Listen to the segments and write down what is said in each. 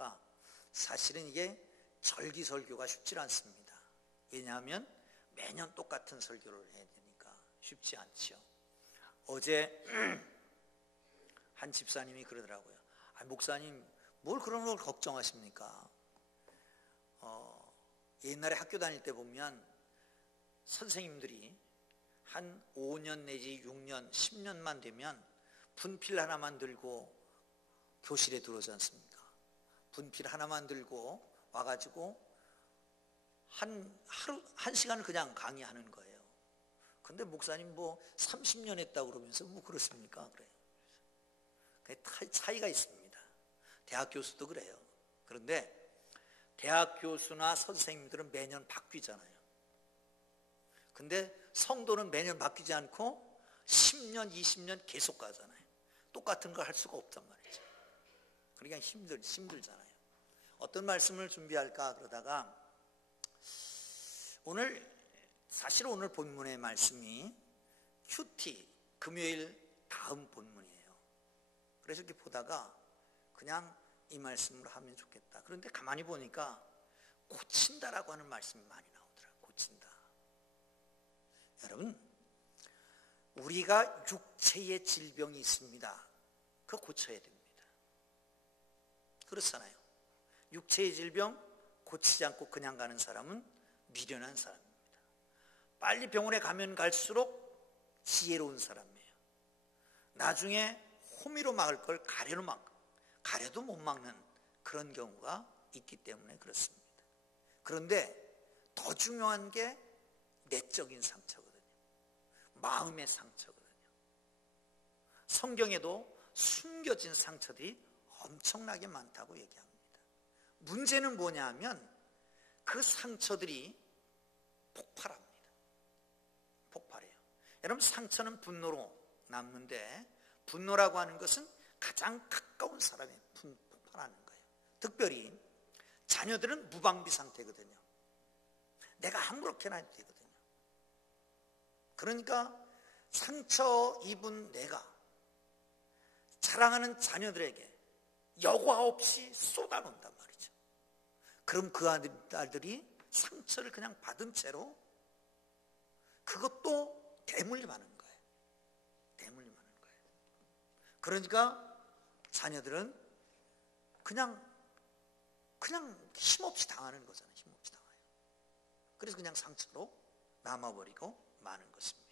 하다가 사실은 이게 절기설교가 쉽지 않습니다. 왜냐하면 매년 똑같은 설교를 해야 되니까 쉽지 않죠. 어제 한 집사님이 그러더라고요. 목사님 뭘 그런 걸 걱정하십니까? 옛날에 학교 다닐 때 보면 선생님들이 한 5년 내지 6년, 10년만 되면 분필 하나만 들고 교실에 들어오지 않습니까? 분필 하나만 들고 와가지고 한 시간을 그냥 강의하는 거예요. 근데 목사님 뭐 30년 했다고 그러면서 뭐 그렇습니까? 그래요. 차이가 있습니다. 대학 교수도 그래요. 그런데 대학 교수나 선생님들은 매년 바뀌잖아요. 근데 성도는 매년 바뀌지 않고 10년, 20년 계속 가잖아요. 똑같은 걸 할 수가 없단 말이죠. 그러니까 힘들잖아요. 어떤 말씀을 준비할까 그러다가 사실 오늘 본문의 말씀이 큐티 금요일 다음 본문이에요. 그래서 이렇게 보다가 그냥 이 말씀을 하면 좋겠다. 그런데 가만히 보니까 고친다라고 하는 말씀이 많이 나오더라고요. 고친다. 여러분, 우리가 육체의 질병이 있습니다. 그거 고쳐야 됩니다. 그렇잖아요. 육체의 질병 고치지 않고 그냥 가는 사람은 미련한 사람입니다. 빨리 병원에 가면 갈수록 지혜로운 사람이에요. 나중에 호미로 막을 걸 가려도 못 막는 그런 경우가 있기 때문에 그렇습니다. 그런데 더 중요한 게 내적인 상처거든요. 마음의 상처거든요. 성경에도 숨겨진 상처들이 엄청나게 많다고 얘기합니다. 문제는 뭐냐 하면 그 상처들이 폭발합니다. 폭발해요. 여러분, 상처는 분노로 남는데 분노라고 하는 것은 가장 가까운 사람이 폭발하는 거예요. 특별히 자녀들은 무방비 상태거든요. 내가 아무렇게나 해도 되거든요. 그러니까 상처 입은 내가 사랑하는 자녀들에게 여과 없이 쏟아놓는단 말이죠. 그럼 그 아들이 상처를 그냥 받은 채로 그것도 대물림하는 거예요. 대물림하는 거예요. 그러니까 자녀들은 그냥 힘없이 당하는 거잖아요. 힘없이 당해요. 그래서 그냥 상처로 남아버리고 마는 것입니다.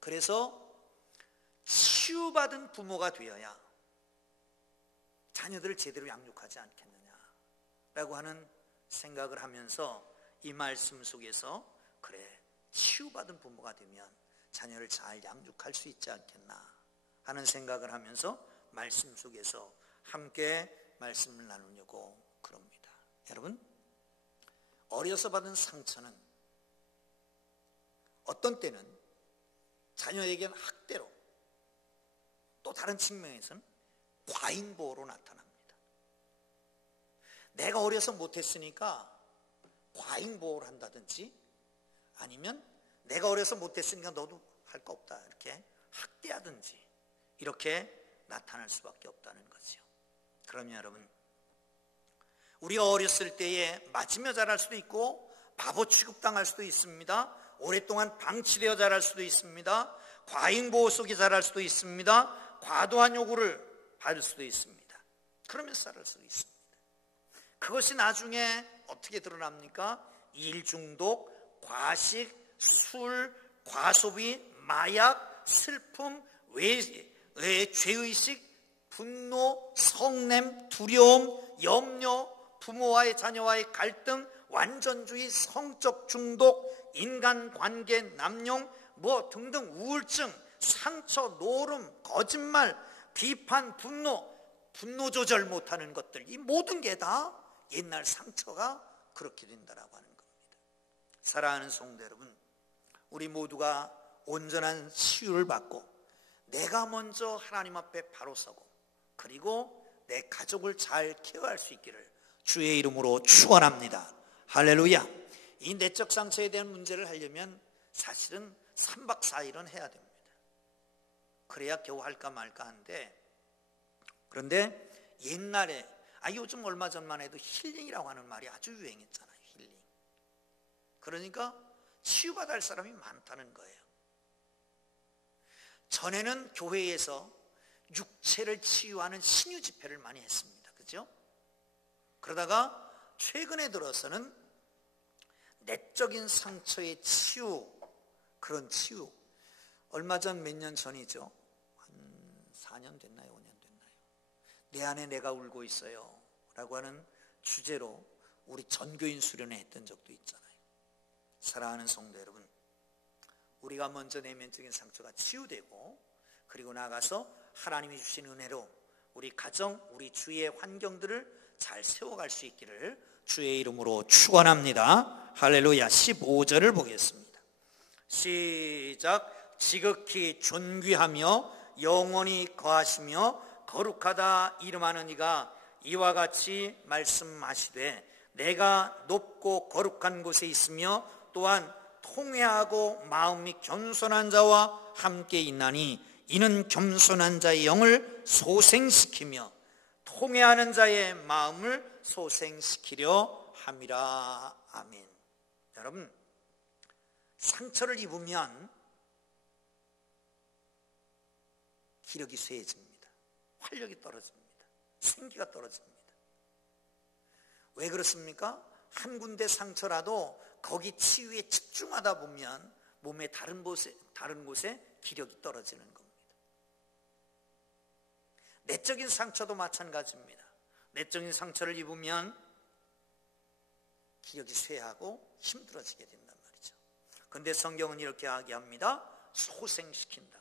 그래서 치유받은 부모가 되어야 자녀들을 제대로 양육하지 않겠느냐라고 하는 생각을 하면서 이 말씀 속에서 그래, 치유받은 부모가 되면 자녀를 잘 양육할 수 있지 않겠나 하는 생각을 하면서 말씀 속에서 함께 말씀을 나누려고 그럽니다. 여러분, 어려서 받은 상처는 어떤 때는 자녀에게는 학대로, 또 다른 측면에서는 과잉보호로 나타납니다. 내가 어려서 못했으니까 과잉보호를 한다든지, 아니면 내가 어려서 못했으니까 너도 할 거 없다 이렇게 학대하든지, 이렇게 나타날 수밖에 없다는 거죠. 그러면 여러분, 우리가 어렸을 때에 맞으며 자랄 수도 있고 바보 취급당할 수도 있습니다. 오랫동안 방치되어 자랄 수도 있습니다. 과잉보호 속에 자랄 수도 있습니다. 과도한 요구를 받을 수도 있습니다. 그러면서 자랄 수도 있습니다. 그것이 나중에 어떻게 드러납니까? 일중독, 과식, 술, 과소비, 마약, 슬픔, 죄의식, 분노, 성냄, 두려움, 염려, 부모와의 자녀와의 갈등, 완전주의, 성적 중독, 인간관계 남용, 등등 우울증, 상처, 노름, 거짓말, 비판, 분노 조절 못하는 것들, 이 모든 게 다 옛날 상처가 그렇게 된다라고 하는 겁니다. 사랑하는 성도 여러분, 우리 모두가 온전한 치유를 받고 내가 먼저 하나님 앞에 바로 서고, 그리고 내 가족을 잘 케어할 수 있기를 주의 이름으로 축원합니다. 할렐루야. 이 내적 상처에 대한 문제를 하려면 사실은 3박 4일은 해야 됩니다. 그래야 겨우 할까 말까 한데, 그런데 옛날에 요즘 얼마 전만 해도 힐링이라고 하는 말이 아주 유행했잖아요. 힐링. 그러니까 치유받아야 할 사람이 많다는 거예요. 전에는 교회에서 육체를 치유하는 신유 집회를 많이 했습니다. 그죠? 그러다가 최근에 들어서는 내적인 상처의 치유, 그런 치유. 얼마 전 몇 년 전이죠. 한 4년 됐나요? 5년 됐나요? 내 안에 내가 울고 있어요 라고 하는 주제로 우리 전교인 수련회 했던 적도 있잖아요. 사랑하는 성도 여러분, 우리가 먼저 내면적인 상처가 치유되고 그리고 나가서 하나님이 주신 은혜로 우리 가정, 우리 주위의 환경들을 잘 세워갈 수 있기를 주의 이름으로 축원합니다. 할렐루야. 15절을 보겠습니다. 시작. 지극히 존귀하며 영원히 거하시며 거룩하다 이름하는 이가 이와 같이 말씀하시되 내가 높고 거룩한 곳에 있으며 또한 통회하고 마음이 겸손한 자와 함께 있나니 이는 겸손한 자의 영을 소생시키며 통회하는 자의 마음을 소생시키려 함이라. 아멘. 여러분, 상처를 입으면 기력이 쇠해집니다. 활력이 떨어집니다. 생기가 떨어집니다. 왜 그렇습니까? 한 군데 상처라도 거기 치유에 집중하다 보면 몸의 다른 곳에 기력이 떨어지는 겁니다. 내적인 상처도 마찬가지입니다. 내적인 상처를 입으면 기력이 쇠하고 힘들어지게 된단 말이죠. 그런데 성경은 이렇게 이야기합니다. 소생시킨다고.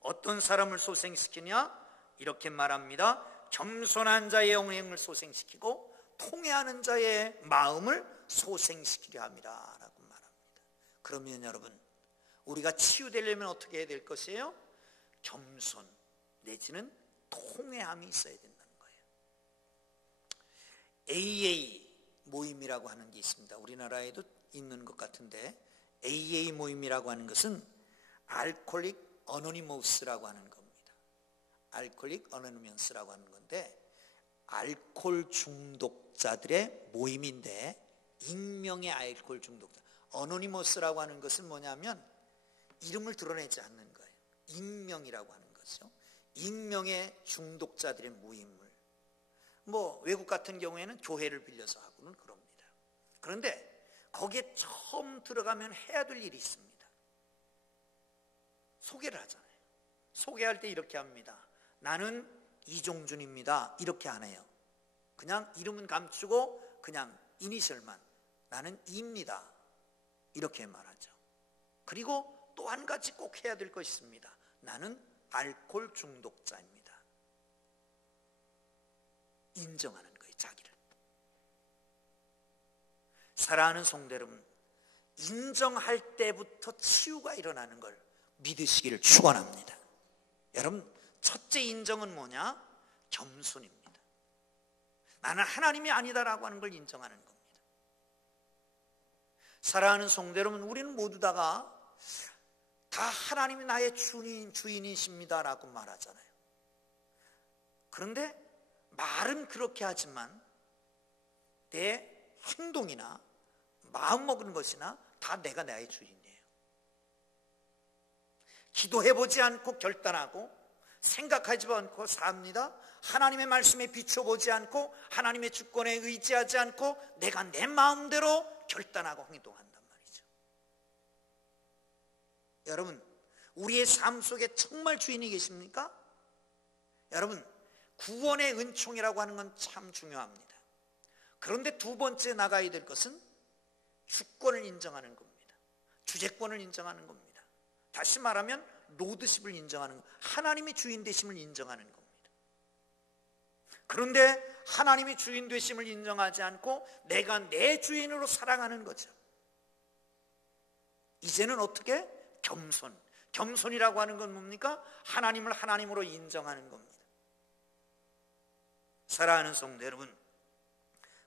어떤 사람을 소생시키냐? 이렇게 말합니다. 겸손한 자의 영을 소생시키고 통회하는 자의 마음을 소생시키려 합니다 라고 말합니다. 그러면 여러분, 우리가 치유되려면 어떻게 해야 될 것이에요? 겸손 내지는 통회함이 있어야 된다는 거예요. AA 모임이라고 하는 게 있습니다. 우리나라에도 있는 것 같은데, AA 모임이라고 하는 것은 알코올릭 어노니머스라고 하는 겁니다. 알코올릭 어노니머스라고 하는 건데, 알코올 중독자들의 모임인데, 익명의 알코올 중독자. 어노니머스라고 하는 것은 뭐냐면 이름을 드러내지 않는 거예요. 익명이라고 하는 거죠. 익명의 중독자들의 모임을, 외국 같은 경우에는 교회를 빌려서 하고는 그럽니다. 그런데 거기에 처음 들어가면 해야 될 일이 있습니다. 소개를 하잖아요. 소개할 때 이렇게 합니다. 나는 이종준입니다. 이렇게 안 해요. 그냥 이름은 감추고 그냥 이니셜만, 나는 이입니다. 이렇게 말하죠. 그리고 또 한 가지 꼭 해야 될 것이 있습니다. 나는 알코올 중독자입니다. 인정하는 거예요, 자기를. 사랑하는 성도 여러분, 인정할 때부터 치유가 일어나는 걸 믿으시기를 축원합니다. 여러분, 첫째 인정은 뭐냐? 겸손입니다. 나는 하나님이 아니다라고 하는 걸 인정하는 겁니다. 사랑하는 성도 여러분, 우리는 모두 다가 다 하나님이 나의 주인이십니다라고 말하잖아요. 그런데 말은 그렇게 하지만 내 행동이나 마음먹은 것이나 다 내가 나의 주인이에요. 기도해보지 않고 결단하고 생각하지 않고 삽니다. 하나님의 말씀에 비춰보지 않고 하나님의 주권에 의지하지 않고 내가 내 마음대로 결단하고 행동한단 말이죠. 여러분, 우리의 삶 속에 정말 주인이 계십니까? 여러분, 구원의 은총이라고 하는 건 참 중요합니다. 그런데 두 번째 나가야 될 것은 주권을 인정하는 겁니다. 주재권을 인정하는 겁니다. 다시 말하면 로드십을 인정하는 것, 하나님이 주인 되심을 인정하는 겁니다. 그런데 하나님이 주인 되심을 인정하지 않고 내가 내 주인으로 살아가는 거죠. 이제는 어떻게? 겸손이라고 하는 건 뭡니까? 하나님을 하나님으로 인정하는 겁니다. 사랑하는 성도 여러분,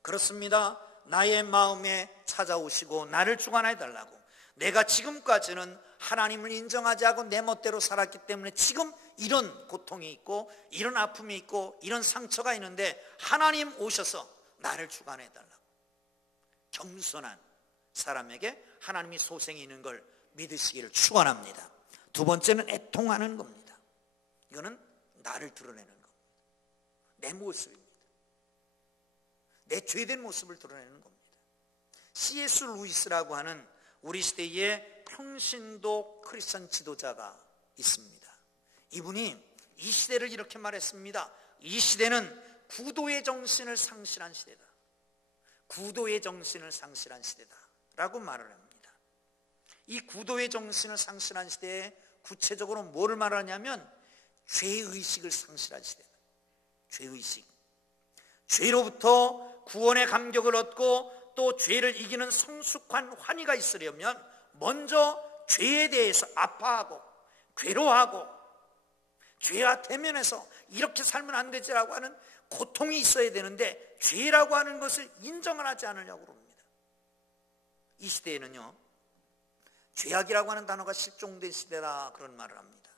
그렇습니다. 나의 마음에 찾아오시고 나를 주관해 달라고, 내가 지금까지는 하나님을 인정하지 않고 내 멋대로 살았기 때문에 지금 이런 고통이 있고 이런 아픔이 있고 이런 상처가 있는데 하나님 오셔서 나를 주관해 달라고. 겸손한 사람에게 하나님이 소생이 있는 걸 믿으시기를 축원합니다. 두 번째는 애통하는 겁니다. 이거는 나를 드러내는 겁니다. 내 모습입니다. 내 죄된 모습을 드러내는 겁니다. C.S. 루이스라고 하는 우리 시대의 평신도 크리스천 지도자가 있습니다. 이분이 이 시대를 이렇게 말했습니다. 이 시대는 구도의 정신을 상실한 시대다. 구도의 정신을 상실한 시대다 라고 말을 합니다. 이 구도의 정신을 상실한 시대에 구체적으로 뭐를 말하냐면 죄의식을 상실한 시대다. 죄의식. 죄로부터 구원의 감격을 얻고 또 죄를 이기는 성숙한 환희가 있으려면 먼저 죄에 대해서 아파하고 괴로워하고 죄와 대면해서 이렇게 살면 안 되지라고 하는 고통이 있어야 되는데 죄라고 하는 것을 인정을 하지 않으려고 합니다. 이 시대에는요, 죄악이라고 하는 단어가 실종된 시대다 그런 말을 합니다.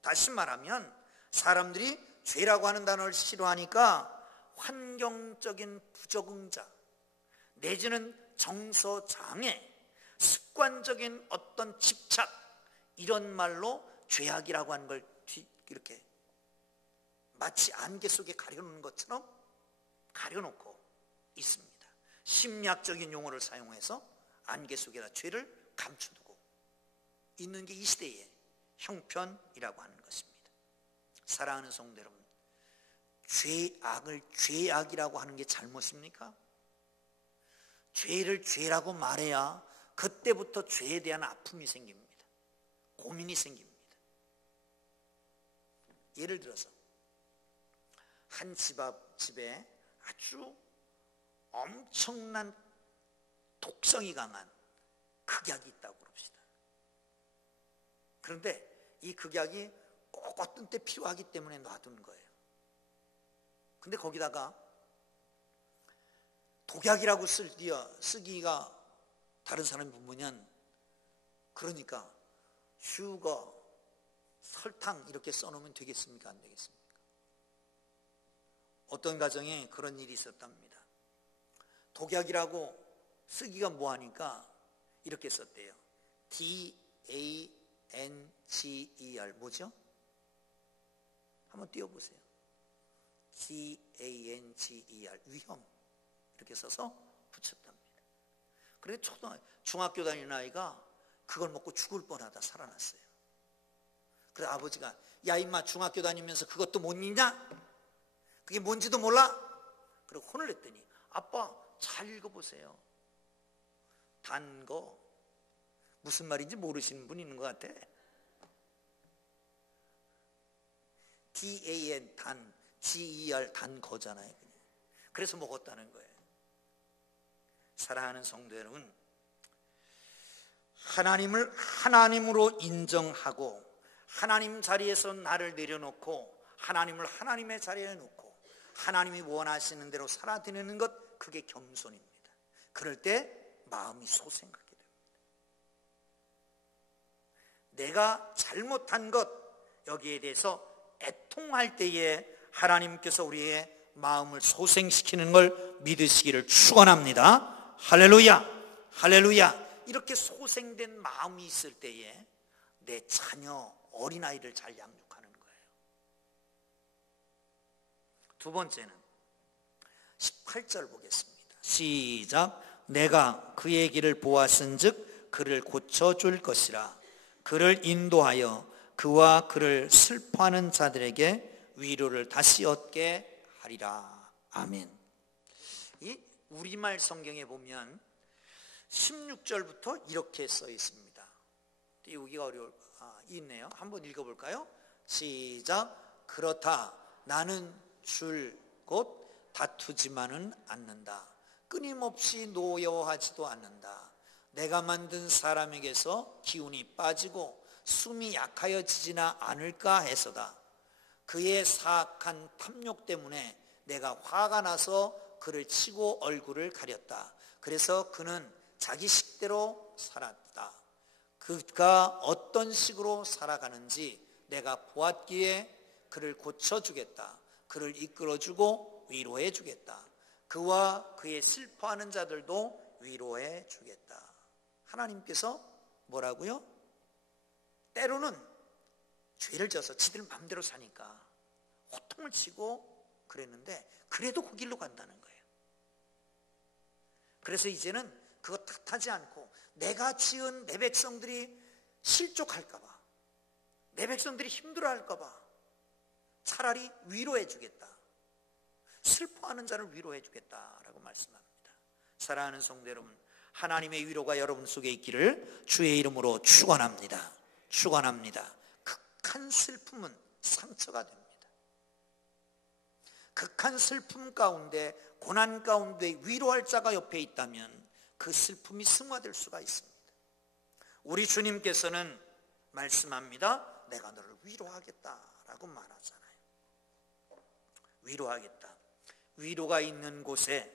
다시 말하면 사람들이 죄라고 하는 단어를 싫어하니까 환경적인 부적응자 내지는 정서장애, 습관적인 어떤 집착, 이런 말로 죄악이라고 하는 걸 이렇게 마치 안개 속에 가려놓는 것처럼 가려놓고 있습니다. 심리학적인 용어를 사용해서 안개 속에다 죄를 감춰두고 있는 게 이 시대의 형편이라고 하는 것입니다. 사랑하는 성도 여러분, 죄악을 죄악이라고 하는 게 잘못입니까? 죄를 죄라고 말해야 그때부터 죄에 대한 아픔이 생깁니다. 고민이 생깁니다. 예를 들어서 한 집에 아주 엄청난 독성이 강한 극약이 있다고 그럽시다. 그런데 이 극약이 꼭 어떤 때 필요하기 때문에 놔두는 거예요. 근데 거기다가 독약이라고 쓰기가 다른 사람이 보면 그러니까 슈거, 설탕 이렇게 써놓으면 되겠습니까? 안 되겠습니까? 어떤 가정에 그런 일이 있었답니다. 독약이라고 쓰기가 뭐하니까 이렇게 썼대요. DANGER 뭐죠? 한번 띄워보세요. DANGER 위험 이렇게 써서 붙였답니다. 그런데 중학교 다니는 아이가 그걸 먹고 죽을 뻔하다 살아났어요. 그래서 아버지가 야 임마 중학교 다니면서 그것도 못 읽냐? 그게 뭔지도 몰라? 그리고 혼을 냈더니 아빠 잘 읽어보세요. 단 거 무슨 말인지 모르시는 분 있는 것 같아. DAN 단 GER 단 거잖아요. 그래서 먹었다는 거예요. 사랑하는 성도 여러분, 하나님을 하나님으로 인정하고 하나님 자리에서 나를 내려놓고 하나님을 하나님의 자리에 놓고 하나님이 원하시는 대로 살아드리는 것, 그게 겸손입니다. 그럴 때 마음이 소생하게 됩니다. 내가 잘못한 것, 여기에 대해서 애통할 때에 하나님께서 우리의 마음을 소생시키는 걸 믿으시기를 축원합니다. 할렐루야, 할렐루야. 이렇게 소생된 마음이 있을 때에 내 자녀, 어린아이를 잘 양육하는 거예요. 두 번째는 18절 보겠습니다. 시작. 내가 그의 길을 보았은즉 그를 고쳐줄 것이라. 그를 인도하여 그와 그를 슬퍼하는 자들에게 위로를 다시 얻게 하리라. 아멘. 이 우리말 성경에 보면 16절부터 이렇게 써 있습니다. 띄우기가 있네요. 한번 읽어볼까요? 시작. 그렇다 나는 줄곧 다투지만은 않는다. 끊임없이 노여워하지도 않는다. 내가 만든 사람에게서 기운이 빠지고 숨이 약하여지지나 않을까 해서다. 그의 사악한 탐욕 때문에 내가 화가 나서 그를 치고 얼굴을 가렸다. 그래서 그는 자기 식대로 살았다. 그가 어떤 식으로 살아가는지 내가 보았기에 그를 고쳐주겠다. 그를 이끌어주고 위로해주겠다. 그와 그의 슬퍼하는 자들도 위로해주겠다. 하나님께서 뭐라고요? 때로는 죄를 져서 지들 마음대로 사니까 호통을 치고 그랬는데 그래도 그 길로 간다는 거예요. 그래서 이제는 그거 탓하지 않고 내가 지은 내 백성들이 실족할까 봐, 내 백성들이 힘들어할까 봐 차라리 위로해 주겠다. 슬퍼하는 자를 위로해 주겠다라고 말씀합니다. 사랑하는 성도 여러분, 하나님의 위로가 여러분 속에 있기를 주의 이름으로 축원합니다. 축원합니다. 극한 슬픔은 상처가 됩니다. 극한 슬픔 가운데, 고난 가운데 위로할 자가 옆에 있다면 그 슬픔이 승화될 수가 있습니다. 우리 주님께서는 말씀합니다. 내가 너를 위로하겠다라고 말하잖아요. 위로하겠다. 위로가 있는 곳에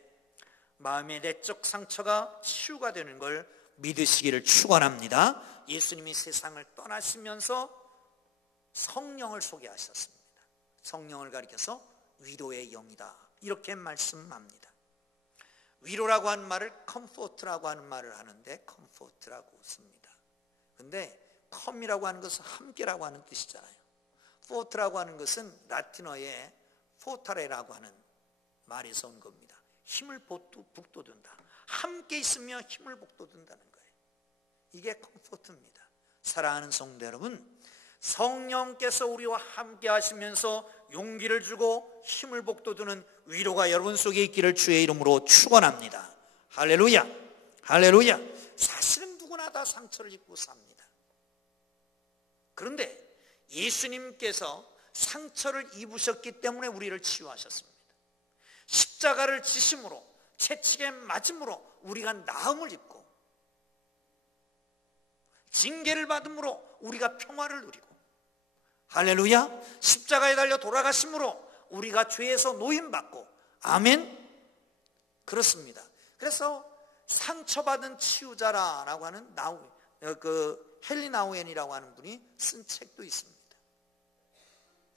마음의 내적 상처가 치유가 되는 걸 믿으시기를 축원합니다. 예수님이 세상을 떠나시면서 성령을 소개하셨습니다. 성령을 가리켜서 위로의 영이다 이렇게 말씀합니다. 위로라고 하는 말을 컴포트라고 하는 말을 하는데 컴포트라고 씁니다. 근데 컴이라고 하는 것은 함께라고 하는 뜻이잖아요. 포트라고 하는 것은 라틴어의 포타레라고 하는 말에서 온 겁니다. 힘을 북돋운다. 함께 있으며 힘을 북돋운다는 거예요. 이게 컴포트입니다. 사랑하는 성도 여러분, 성령께서 우리와 함께 하시면서 용기를 주고 힘을 북돋우는 위로가 여러분 속에 있기를 주의 이름으로 축원합니다. 할렐루야, 할렐루야. 사실은 누구나 다 상처를 입고 삽니다. 그런데 예수님께서 상처를 입으셨기 때문에 우리를 치유하셨습니다. 십자가를 지심으로, 채찍에 맞음으로 우리가 나음을 입고, 징계를 받음으로 우리가 평화를 누리고, 할렐루야, 십자가에 달려 돌아가심으로 우리가 죄에서 노임받고, 아멘. 그렇습니다. 그래서 상처받은 치유자라고 하는 헨리 나우엔이라고 하는 분이 쓴 책도 있습니다.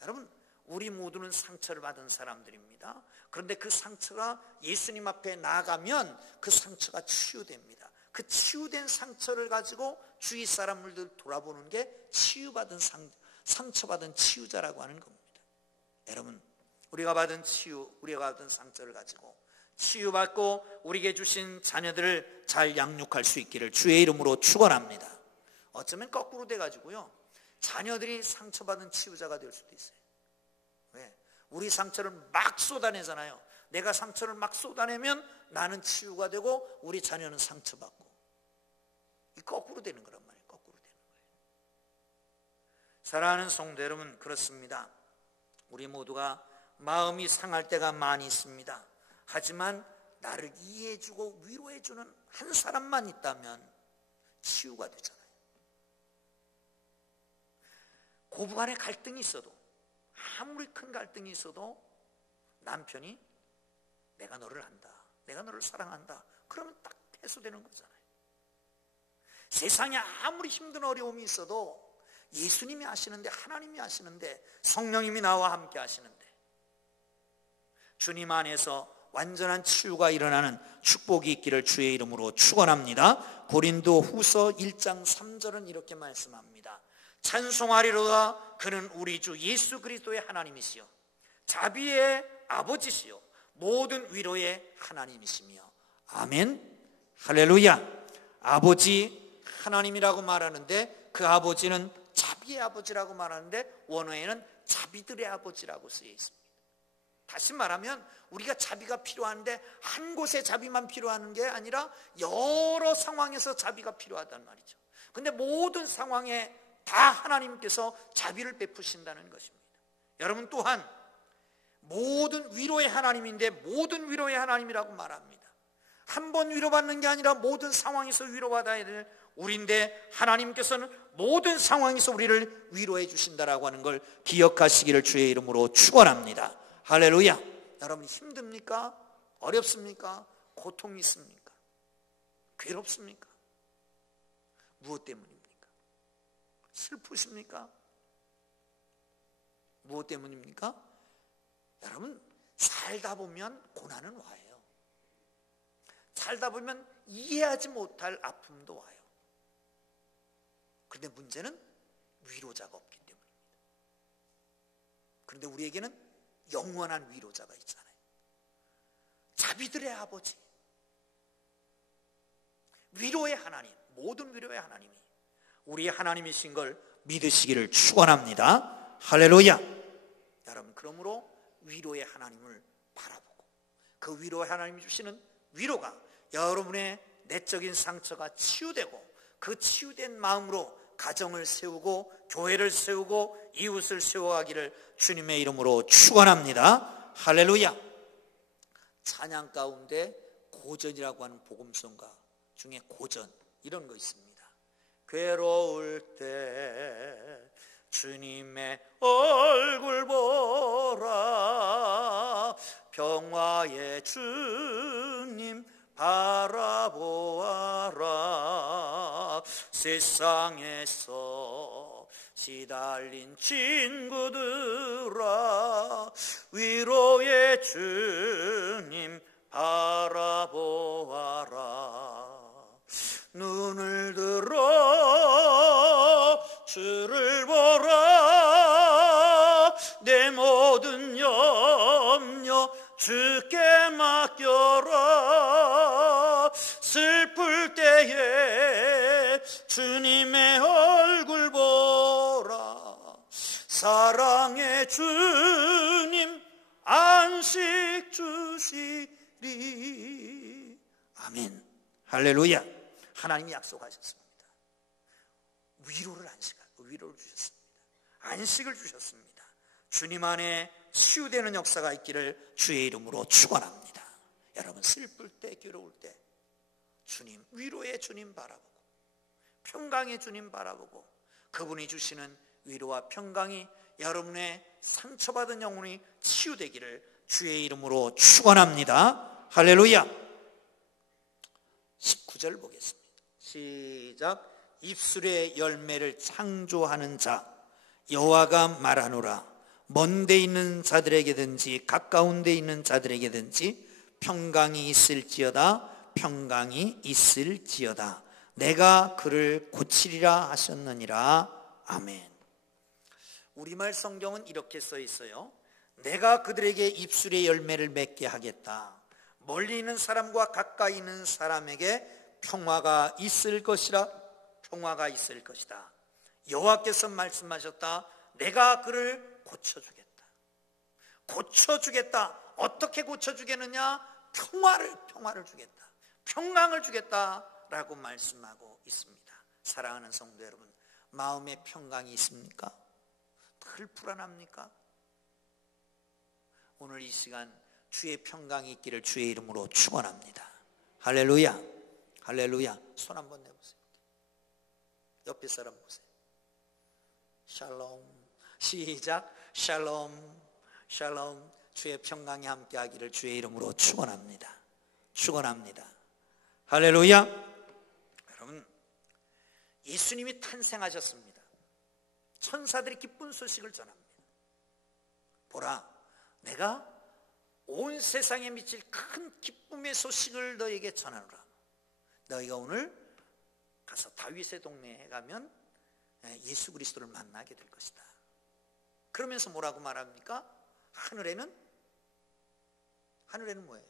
여러분, 우리 모두는 상처를 받은 사람들입니다. 그런데 그 상처가 예수님 앞에 나가면 그 상처가 치유됩니다. 그 치유된 상처를 가지고 주위 사람들을 돌아보는 게 치유받은 상처받은 치유자라고 하는 겁니다. 여러분, 우리가 받은 치유, 우리가 받은 상처를 가지고 치유받고 우리에게 주신 자녀들을 잘 양육할 수 있기를 주의 이름으로 축원합니다. 어쩌면 거꾸로 돼가지고요, 자녀들이 상처받은 치유자가 될 수도 있어요. 왜? 우리 상처를 막 쏟아내잖아요. 내가 상처를 막 쏟아내면 나는 치유가 되고 우리 자녀는 상처받고, 이 거꾸로 되는 거란 말이에요. 거꾸로 되는 거예요. 사랑하는 성도 여러분, 그렇습니다. 우리 모두가 마음이 상할 때가 많이 있습니다. 하지만 나를 이해해주고 위로해주는 한 사람만 있다면 치유가 되잖아요. 고부간에 갈등이 있어도, 아무리 큰 갈등이 있어도 남편이 내가 너를 안다, 내가 너를 사랑한다, 그러면 딱 해소되는 거잖아요. 세상에 아무리 힘든 어려움이 있어도 예수님이 아시는데, 하나님이 아시는데, 성령님이 나와 함께 하시는데, 주님 안에서 완전한 치유가 일어나는 축복이 있기를 주의 이름으로 축원합니다. 고린도 후서 1장 3절은 이렇게 말씀합니다. 찬송하리로다. 그는 우리 주 예수 그리스도의 하나님이시요 자비의 아버지시요 모든 위로의 하나님이시며. 아멘. 할렐루야. 아버지 하나님이라고 말하는데 그 아버지는 자비의 아버지라고 말하는데 원어에는 자비들의 아버지라고 쓰여 있습니다. 다시 말하면 우리가 자비가 필요한데 한 곳에 자비만 필요한 게 아니라 여러 상황에서 자비가 필요하단 말이죠. 근데 모든 상황에 다 하나님께서 자비를 베푸신다는 것입니다. 여러분 또한 모든 위로의 하나님인데 모든 위로의 하나님이라고 말합니다. 한 번 위로받는 게 아니라 모든 상황에서 위로받아야 될 우리인데 하나님께서는 모든 상황에서 우리를 위로해 주신다라고 하는 걸 기억하시기를 주의 이름으로 축원합니다. 할렐루야. 여러분 힘듭니까? 어렵습니까? 고통이 있습니까? 괴롭습니까? 무엇 때문입니까? 슬프십니까? 무엇 때문입니까? 여러분, 살다 보면 고난은 와요. 살다 보면 이해하지 못할 아픔도 와요. 그런데 문제는 위로자가 없기 때문입니다. 그런데 우리에게는 영원한 위로자가 있잖아요. 자비들의 아버지, 위로의 하나님, 모든 위로의 하나님이 우리의 하나님이신 걸 믿으시기를 축원합니다. 할렐루야. 여러분, 그러므로 위로의 하나님을 바라보고 그 위로의 하나님이 주시는 위로가 여러분의 내적인 상처가 치유되고 그 치유된 마음으로 가정을 세우고 교회를 세우고 이웃을 세워가기를 주님의 이름으로 축원합니다. 할렐루야. 찬양 가운데 고전이라고 하는 복음성가 중에 고전 이런 거 있습니다. 괴로울 때 주님의 얼굴 보라, 평화의 주님 바라보아라. 세상에서 시달린 친구들아, 위로의 주님 바라보아라. 눈을 들어 주를 보라, 내 모든 염려 주께 맡겨라. 슬플 때에 주님의 얼굴 보라, 사랑의 주님 안식 주시리. 아멘. 할렐루야. 하나님이 약속하셨습니다. 위로를 주셨습니다. 안식을 주셨습니다. 주님 안에 치유되는 역사가 있기를 주의 이름으로 축원합니다. 여러분, 슬플 때, 괴로울 때 주님, 위로의 주님 바라보고 평강의 주님 바라보고 그분이 주시는 위로와 평강이 여러분의 상처받은 영혼이 치유되기를 주의 이름으로 축원합니다. 할렐루야. 19절 보겠습니다. 시작. 입술의 열매를 창조하는 자 여호와가 말하노라. 먼 데 있는 자들에게든지 가까운 데 있는 자들에게든지 평강이 있을지어다. 평강이 있을지어다. 내가 그를 고치리라 하셨느니라. 아멘. 우리말 성경은 이렇게 써 있어요. 내가 그들에게 입술의 열매를 맺게 하겠다. 멀리 있는 사람과 가까이 있는 사람에게 평화가 있을 것이라. 평화가 있을 것이다. 여호와께서 말씀하셨다. 내가 그를 고쳐주겠다. 고쳐주겠다. 어떻게 고쳐주겠느냐? 평화를 주겠다. 평강을 주겠다라고 말씀하고 있습니다. 사랑하는 성도 여러분, 마음에 평강이 있습니까? 늘 불안합니까? 오늘 이 시간 주의 평강이 있기를 주의 이름으로 축원합니다. 할렐루야. 할렐루야. 손 한번 내보세요. 옆에 사람 보세요. 샬롬. 시작. 샬롬. 샬롬. 주의 평강이 함께하기를 주의 이름으로 축원합니다. 축원합니다. 할렐루야. 여러분, 예수님이 탄생하셨습니다. 천사들이 기쁜 소식을 전합니다. 보라, 내가 온 세상에 미칠 큰 기쁨의 소식을 너에게 전하노라. 너희가 오늘 가서 다윗의 동네에 가면 예수 그리스도를 만나게 될 것이다. 그러면서 뭐라고 말합니까? 하늘에는 뭐예요?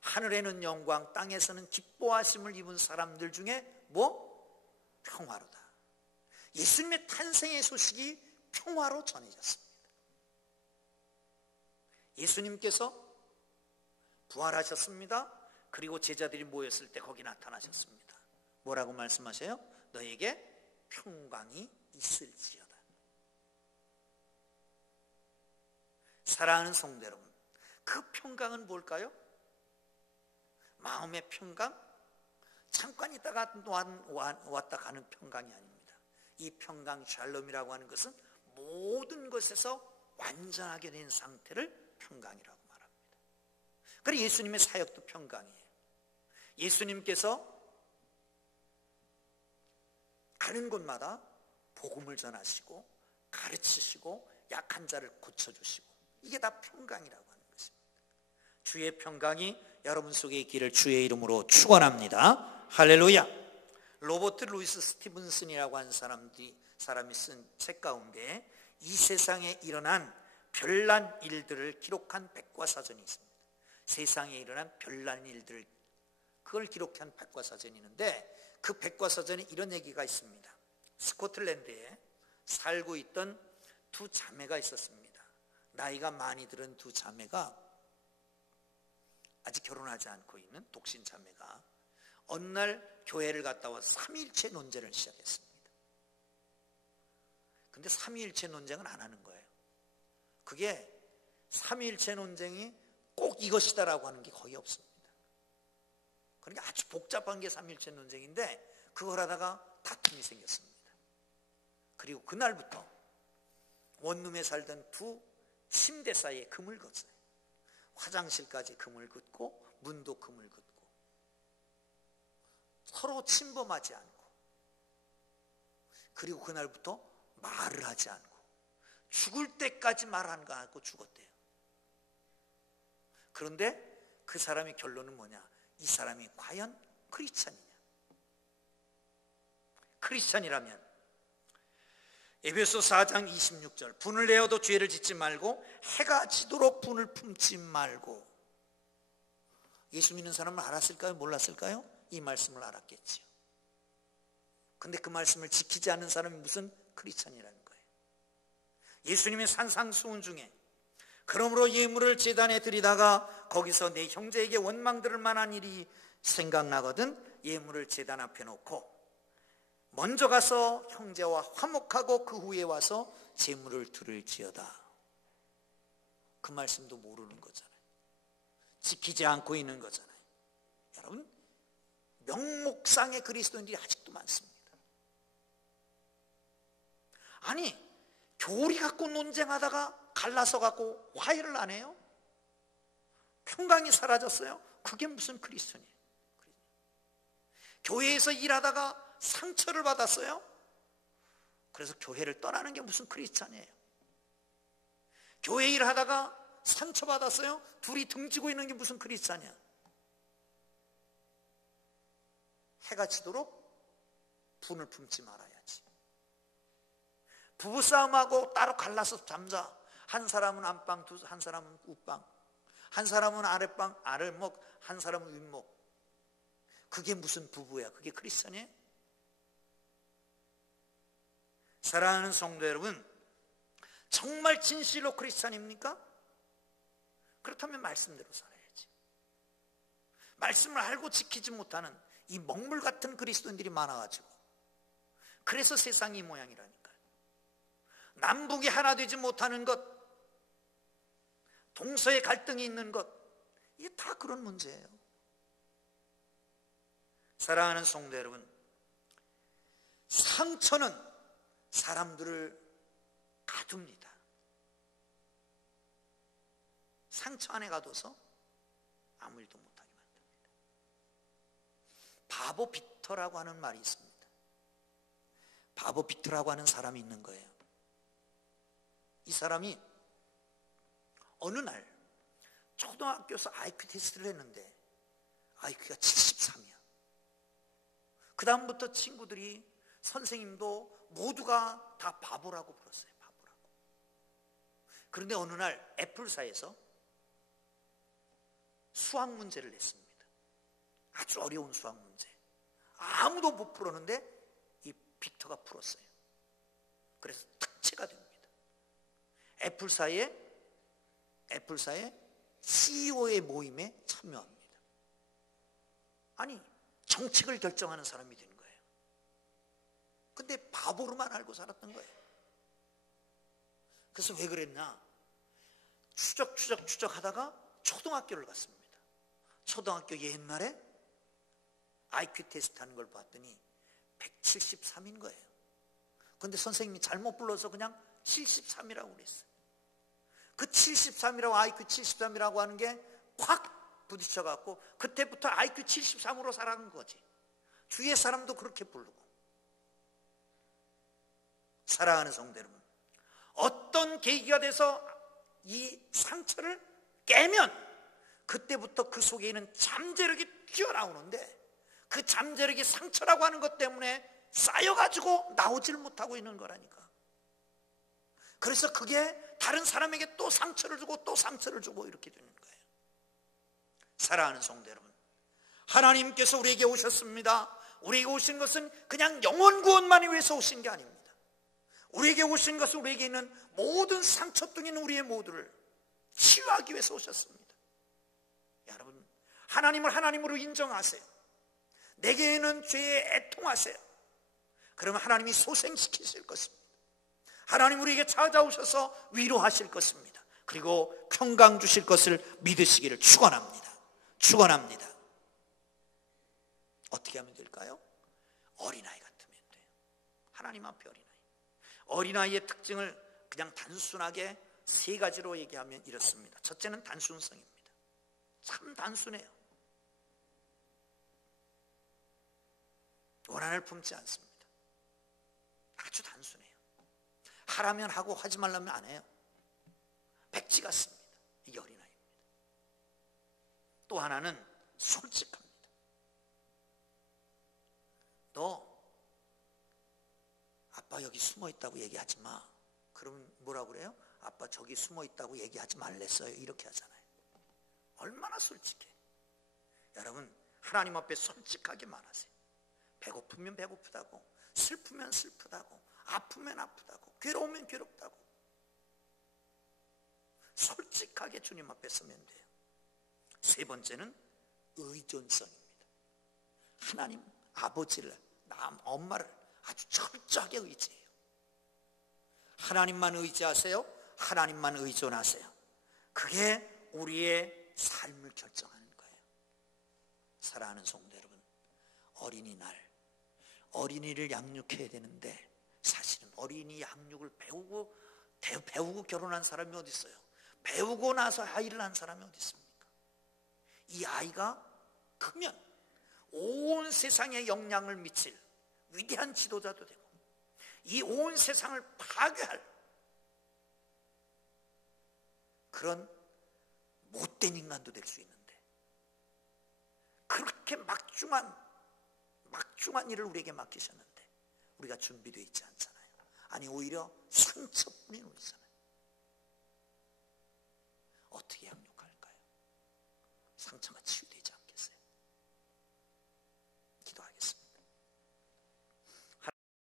하늘에는 영광, 땅에서는 기뻐하심을 입은 사람들 중에 평화로다. 예수님의 탄생의 소식이 평화로 전해졌습니다. 예수님께서 부활하셨습니다. 그리고 제자들이 모였을 때 거기 나타나셨습니다. 뭐라고 말씀하셔요? 너에게 평강이 있을지어다. 사랑하는 성도 여러분, 그 평강은 뭘까요? 마음의 평강? 잠깐 있다가 왔다 가는 평강이 아닙니다. 이 평강 샬롬이라고 하는 것은 모든 것에서 완전하게 된 상태를 평강이라고 말합니다. 그래서 예수님의 사역도 평강이에요. 예수님께서 가는 곳마다 복음을 전하시고 가르치시고 약한 자를 고쳐주시고, 이게 다 평강이라고 하는 것입니다. 주의 평강이 여러분 속에 있기를 주의 이름으로 축원합니다. 할렐루야. 로버트 루이스 스티븐슨이라고 하는 사람이 쓴 책 가운데 이 세상에 일어난 별난 일들을 기록한 백과사전이 있습니다. 세상에 일어난 별난 일들, 그걸 기록한 백과사전이 있는데, 그 백과사전에 이런 얘기가 있습니다. 스코틀랜드에 살고 있던 두 자매가 있었습니다. 나이가 많이 들은 두 자매가, 아직 결혼하지 않고 있는 독신 자매가 어느 날 교회를 갔다 와서 삼위일체 논쟁을 시작했습니다. 근데 삼위일체 논쟁은 안 하는 거예요. 그게 삼위일체 논쟁이 꼭 이것이다라고 하는 게 거의 없습니다. 그러니까 아주 복잡한 게 삼위일체 논쟁인데, 그걸 하다가 다툼이 생겼습니다. 그리고 그날부터 원룸에 살던 두 침대 사이에 금을 걷어요. 화장실까지 금을 긋고 문도 금을 긋고, 서로 침범하지 않고, 그리고 그날부터 말을 하지 않고, 죽을 때까지 말 안 하고 죽었대요. 그런데 그 사람의 결론은 뭐냐? 이 사람이 과연 크리스찬이냐? 크리스찬이라면 에베소 4장 26절, 분을 내어도 죄를 짓지 말고 해가 지도록 분을 품지 말고. 예수 믿는 사람은 알았을까요? 몰랐을까요? 이 말씀을 알았겠지요. 근데 그 말씀을 지키지 않는 사람이 무슨 크리스찬이라는 거예요. 예수님의 산상수훈 중에 그러므로 예물을 제단에 드리다가 거기서 내 형제에게 원망 들을 만한 일이 생각나거든 예물을 제단 앞에 놓고 먼저 가서 형제와 화목하고 그 후에 와서 제물을 드릴지어다. 그 말씀도 모르는 거잖아요. 지키지 않고 있는 거잖아요. 여러분, 명목상의 그리스도인들이 아직도 많습니다. 아니, 교리 갖고 논쟁하다가 갈라서 갖고 화해를 안 해요? 평강이 사라졌어요? 그게 무슨 크리스천이에요? 교회에서 일하다가 상처를 받았어요? 그래서 교회를 떠나는 게 무슨 크리스찬이에요? 교회 일하다가 상처받았어요? 둘이 등지고 있는 게 무슨 크리스찬이야? 해가 지도록 분을 품지 말아야지. 부부싸움하고 따로 갈라서 잠자. 한 사람은 안방, 한 사람은 웃방, 한 사람은 아랫방, 아랫목, 한 사람은 윗목. 그게 무슨 부부야? 그게 크리스찬이에요? 사랑하는 성도 여러분, 정말 진실로 크리스찬입니까? 그렇다면 말씀대로 살아야지. 말씀을 알고 지키지 못하는 이 먹물 같은 그리스도인들이 많아가지고, 그래서 세상이 이 모양이라니까요. 남북이 하나 되지 못하는 것, 동서의 갈등이 있는 것, 이게 다 그런 문제예요. 사랑하는 성도 여러분, 상처는 사람들을 가둡니다. 상처 안에 가둬서 아무 일도 못하게 만듭니다. 바보 비터라고 하는 말이 있습니다. 바보 비터라고 하는 사람이 있는 거예요. 이 사람이 어느 날 초등학교에서 IQ 테스트를 했는데 IQ가 73이야. 그 다음부터 친구들이, 선생님도 모두가 다 바보라고 불렀어요. 바보라고. 그런데 어느 날 애플사에서 수학 문제를 냈습니다. 아주 어려운 수학 문제. 아무도 못 풀었는데 이 빅터가 풀었어요. 그래서 특채가 됩니다. 애플사의 CEO의 모임에 참여합니다. 아니, 정책을 결정하는 사람이 된 거예요. 근데 바보로만 알고 살았던 거예요. 그래서 왜 그랬나? 추적 하다가 초등학교를 갔습니다. 초등학교 옛날에 IQ 테스트 하는 걸 봤더니 173인 거예요. 근데 선생님이 잘못 불러서 그냥 73이라고 그랬어요. 그 73이라고, IQ 73이라고 하는 게 확 부딪혀갖고 그때부터 IQ 73으로 살아간 거지. 주위의 사람도 그렇게 부르고. 사랑하는 성도 여러분, 어떤 계기가 돼서 이 상처를 깨면 그때부터 그 속에 있는 잠재력이 튀어나오는데, 그 잠재력이 상처라고 하는 것 때문에 쌓여가지고 나오질 못하고 있는 거라니까. 그래서 그게 다른 사람에게 또 상처를 주고 또 상처를 주고 이렇게 되는 거예요. 사랑하는 성도 여러분, 하나님께서 우리에게 오셨습니다. 우리에게 오신 것은 그냥 영혼 구원만을 위해서 오신 게 아닙니다. 우리에게 오신 것은 우리에게 있는 모든 상처 뚱인 우리의 모두를 치유하기 위해서 오셨습니다. 여러분, 하나님을 하나님으로 인정하세요. 내게는 죄에 애통하세요. 그러면 하나님이 소생시키실 것입니다. 하나님 우리에게 찾아오셔서 위로하실 것입니다. 그리고 평강 주실 것을 믿으시기를 축원합니다. 축원합니다. 어떻게 하면 될까요? 어린아이 같으면 돼요. 하나님 앞에 어린아이. 어린아이의 특징을 그냥 단순하게 세 가지로 얘기하면 이렇습니다. 첫째는 단순성입니다. 참 단순해요. 원한을 품지 않습니다. 아주 단순해요. 하라면 하고 하지 말라면 안 해요. 백지 같습니다. 이게 어린아이입니다. 또 하나는 솔직합니다. 너 아빠 여기 숨어 있다고 얘기하지 마. 그러면 뭐라고 그래요? 아빠 저기 숨어 있다고 얘기하지 말랬어요. 이렇게 하잖아요. 얼마나 솔직해. 여러분, 하나님 앞에 솔직하게 말하세요. 배고프면 배고프다고, 슬프면 슬프다고, 아프면 아프다고, 괴로우면 괴롭다고. 솔직하게 주님 앞에 서면 돼요. 세 번째는 의존성입니다. 하나님 아버지를, 엄마를 아주 철저하게 의지해요. 하나님만 의지하세요. 하나님만 의존하세요. 그게 우리의 삶을 결정하는 거예요. 사랑하는 성도 여러분, 어린이날, 어린이를 양육해야 되는데 사실은 어린이 양육을 배우고 결혼한 사람이 어디 있어요? 배우고 나서 아이를 낳은 사람이 어디 있습니까? 이 아이가 크면 온 세상에 영향을 미칠 위대한 지도자도 되고 이 온 세상을 파괴할 그런 못된 인간도 될 수 있는데, 그렇게 막중한 일을 우리에게 맡기셨는데 우리가 준비되어 있지 않잖아요. 아니, 오히려 상처뿐인 우리잖아요.